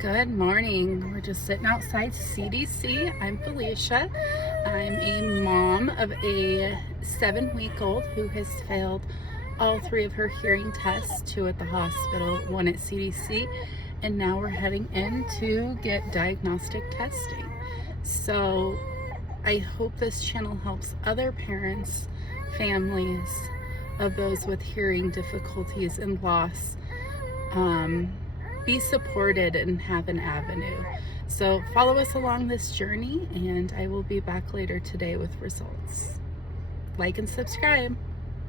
Good morning. We're just sitting outside CDC. I'm Felicia. I'm a mom of a 7-week-old who has failed all 3 of her hearing tests, 2 at the hospital, 1 at CDC, and now we're heading in to get diagnostic testing. So I hope this channel helps other parents, families of those with hearing difficulties and loss be supported and have an avenue. So follow us along this journey, and I will be back later today with results. Like and subscribe.